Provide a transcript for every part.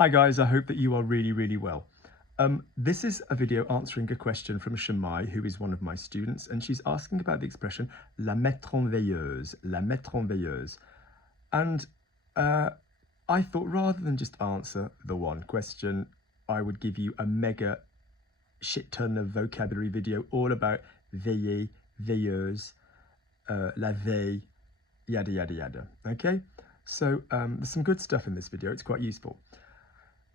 Hi guys, I hope that you are really well. This is a video answering a question from Shamai, who is one of my students, and she's asking about the expression la mettre en veilleuse, la mettre en veilleuse. And I thought rather than just answer the one question, I would give you a mega shit ton of vocabulary video all about veiller, veilleuse, la veille, yada yada yada. Okay, so there's some good stuff in this video. It's quite useful.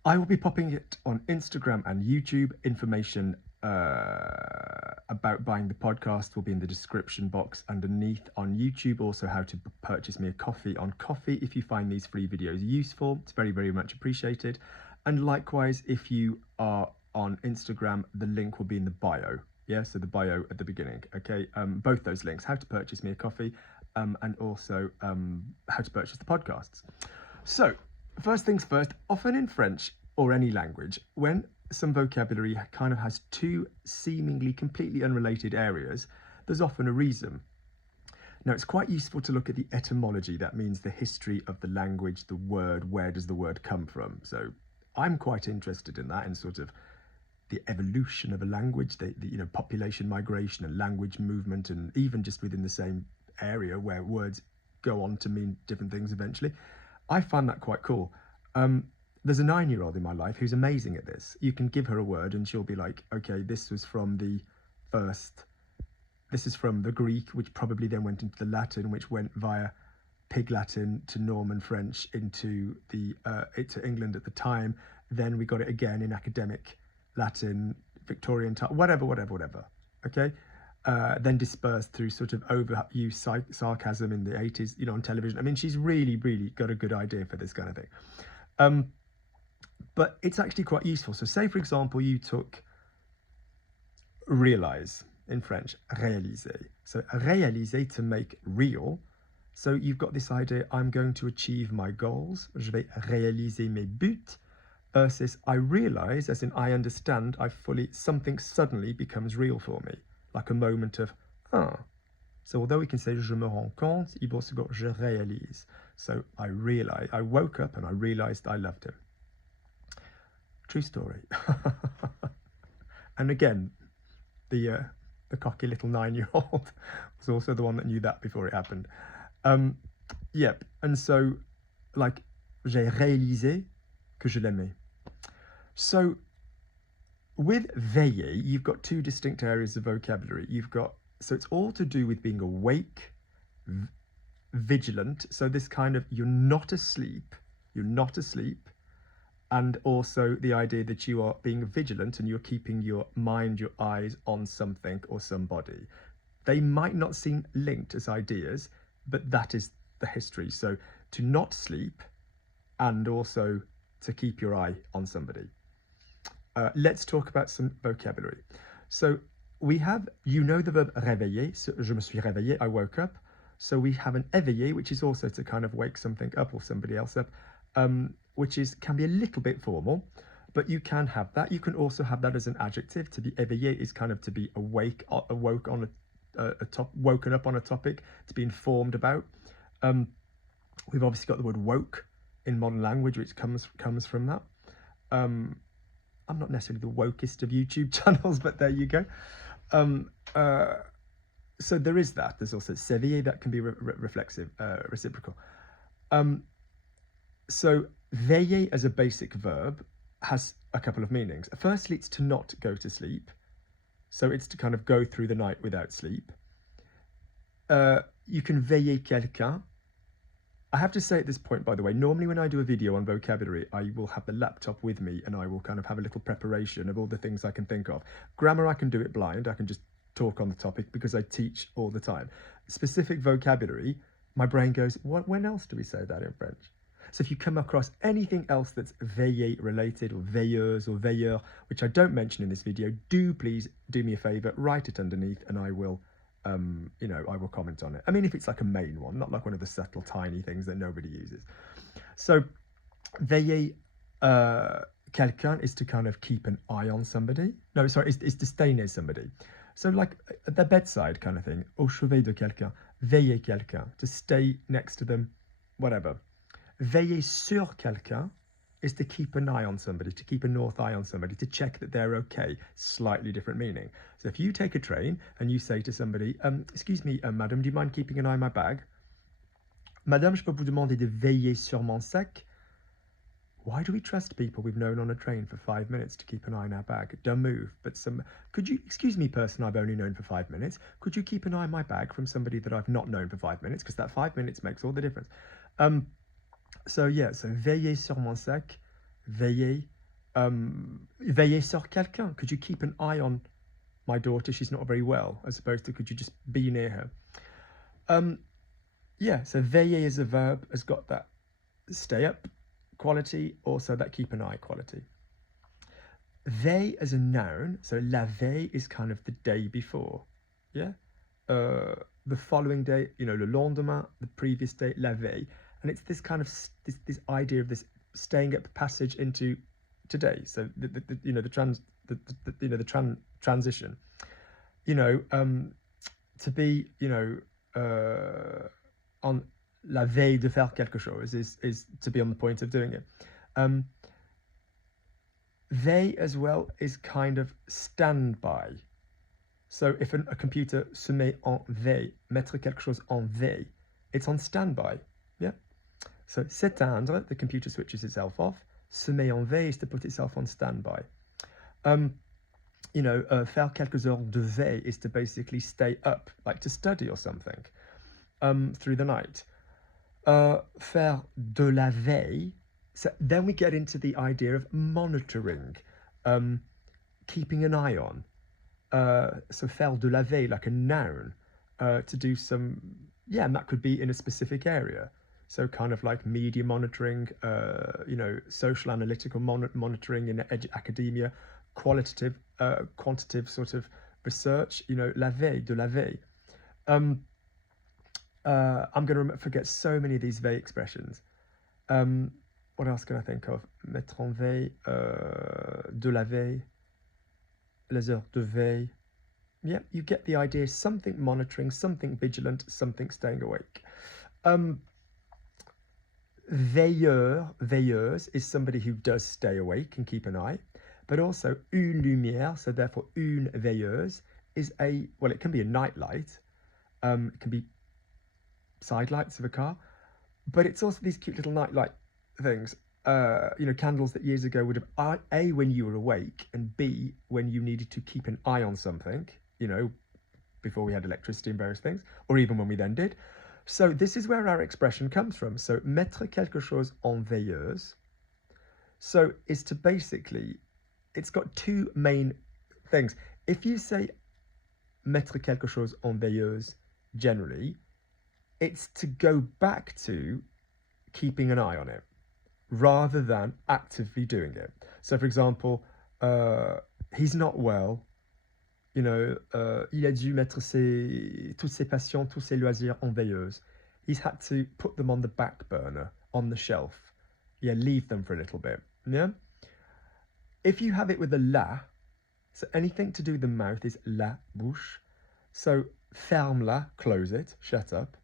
I will be popping it on Instagram and YouTube. Information about buying the podcast will be in the description box underneath. On YouTube, also how to purchase me a coffee on Ko-fi. If you find these free videos useful, it's very much appreciated. And likewise, if you are on Instagram, the link will be in the bio. Yeah, so the bio at the beginning. Okay, both those links: how to purchase me a coffee, and also how to purchase the podcasts. So, first things first, often in French or any language, when some vocabulary kind of has two seemingly completely unrelated areas, there's often a reason. Now, it's quite useful to look at the etymology. That means the history of the language, the word, where does the word come from? So I'm quite interested in that, in sort of the evolution of a language, the population migration and language movement, and even just within the same area where words go on to mean different things eventually. I find that quite cool. There's a 9-year-old in my life who's amazing at this. You can give her a word and she'll be like, okay, this is from the Greek, which probably then went into the Latin, which went via Pig Latin to Norman French into England at the time. Then we got it again in academic Latin, Victorian time, whatever. Okay. Then dispersed through sort of overuse sarcasm in the 80s, on television. I mean, she's really got a good idea for this kind of thing. But it's actually quite useful. So say, for example, you took realize in French, réaliser. So réaliser, to make real. So you've got this idea, I'm going to achieve my goals. Je vais réaliser mes buts. Versus I realize, as in I understand, something suddenly becomes real for me. Like a moment of, So although we can say je me rends compte, you've also got je réalise. So I woke up and I realized I loved him. True story. And again, the cocky little 9-year-old was also the one that knew that before it happened. Yep. And so, like, j'ai réalisé que je l'aimais. So with veiller, you've got two distinct areas of vocabulary. So it's all to do with being awake, vigilant. So this kind of, you're not asleep, and also the idea that you are being vigilant and you're keeping your mind, your eyes on something or somebody. They might not seem linked as ideas, but that is the history. So to not sleep and also to keep your eye on somebody. Let's talk about some vocabulary. So we have, the verb réveiller, so je me suis réveillé, I woke up. So we have an éveillé, which is also to kind of wake something up or somebody else up, which can be a little bit formal, but you can have that. You can also have that as an adjective. To be éveillé is kind of to be woken up on a topic, to be informed about. We've obviously got the word woke in modern language, which comes from that. I'm not necessarily the wokest of YouTube channels, but there you go. So there is that. There's also s'éveiller, that can be reflexive, reciprocal. So veiller as a basic verb has a couple of meanings. Firstly, it's to not go to sleep. So it's to kind of go through the night without sleep. You can veiller quelqu'un. I have to say at this point, by the way, normally when I do a video on vocabulary, I will have the laptop with me and I will kind of have a little preparation of all the things I can think of. Grammar, I can do it blind. I can just talk on the topic because I teach all the time. Specific vocabulary, my brain goes, when else do we say that in French? So if you come across anything else that's veiller related, or veilleuse or veilleur, which I don't mention in this video, please do me a favor, write it underneath and I will I will comment on it. I mean, if it's like a main one, not like one of the subtle tiny things that nobody uses. So veiller quelqu'un is to kind of keep an eye on somebody. No, sorry, is to stay near somebody. So like at the bedside kind of thing, au chevet de quelqu'un, veiller quelqu'un, to stay next to them, whatever. Veiller sur quelqu'un is to keep an eye on somebody, to keep a north eye on somebody, to check that they're okay. Slightly different meaning. So if you take a train and you say to somebody, excuse me, madam, do you mind keeping an eye on my bag? Madame, je peux vous demander de veiller sur mon sac? Why do we trust people we've known on a train for 5 minutes to keep an eye on our bag? Dumb move. But could you, excuse me, person I've only known for 5 minutes, could you keep an eye on my bag from somebody that I've not known for 5 minutes? Because that 5 minutes makes all the difference. So veiller sur mon sac, veiller sur quelqu'un. Could you keep an eye on my daughter? She's not very well, as opposed to could you just be near her? So veiller as a verb has got that stay up quality, also that keep an eye quality. Veille as a noun, so la veille is kind of the day before, the following day, le lendemain, the previous day, la veille, and it's this kind of this idea of this staying up passage into today. So the transition, to be on la veille de faire quelque chose is to be on the point of doing it. Veille as well is kind of standby. So if a computer se met en veille, mettre quelque chose en veille, it's on standby. So s'éteindre, the computer switches itself off. Se met en veille is to put itself on standby. Faire quelques heures de veille is to basically stay up, like to study or something, through the night. Faire de la veille, so then we get into the idea of monitoring, keeping an eye on. So faire de la veille, like a noun, to do some, and that could be in a specific area. So kind of like media monitoring, social analytical monitoring in academia, qualitative, quantitative sort of research, la veille, de la veille. I'm going to forget so many of these veille expressions. What else can I think of? Mettre en veille, de la veille, les heures de veille. Yeah, you get the idea. Something monitoring, something vigilant, something staying awake. Veilleur, veilleuse is somebody who does stay awake and keep an eye. But also une lumière, so therefore une veilleuse is it can be a night light. It can be side lights of a car, but it's also these cute little night light things, candles that years ago would have A, when you were awake, and B, when you needed to keep an eye on something, before we had electricity and various things, or even when we then did. So this is where our expression comes from. So mettre quelque chose en veilleuse, so is to basically, it's got two main things. If you say mettre quelque chose en veilleuse generally, it's to go back to keeping an eye on it rather than actively doing it. So for example, he's not well, il a dû mettre tous ses passions, tous ses loisirs en veilleuse. He's had to put them on the back burner, on the shelf. Leave them for a little bit. If you have it with a la, so anything to do with the mouth is la bouche. So ferme-la, close it, shut up.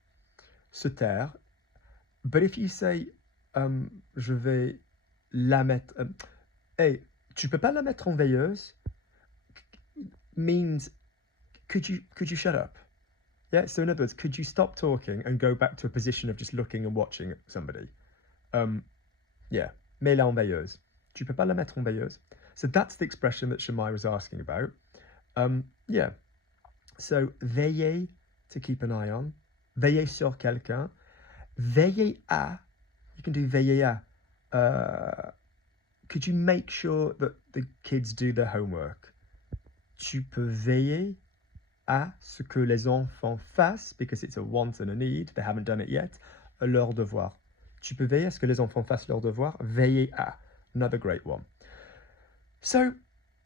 Se taire. But if you say, je vais la mettre, hey, tu peux pas la mettre en veilleuse, means, could you shut up? So in other words, could you stop talking and go back to a position of just looking and watching somebody? Mets-la en veilleuse. Tu peux pas la mettre en veilleuse. So that's the expression that Shamai was asking about. So veiller, to keep an eye on. Veiller sur quelqu'un. Veiller à, you can do veiller à. Could you make sure that the kids do their homework? Tu peux veiller à ce que les enfants fassent, because it's a want and a need, they haven't done it yet, leur devoir. Tu peux veiller à ce que les enfants fassent leur devoir. Veiller à, another great one. So,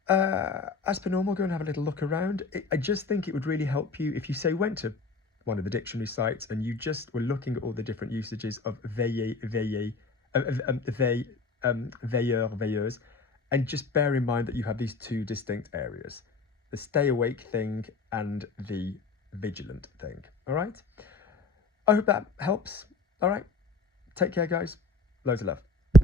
as per normal, go and have a little look around. I just think it would really help you if you, say, went to one of the dictionary sites and you just were looking at all the different usages of veiller, veiller, veilleur, veilleuse, and just bear in mind that you have these two distinct areas, the stay awake thing and the vigilant thing. All right? I hope that helps. All right? Take care, guys. Loads of love.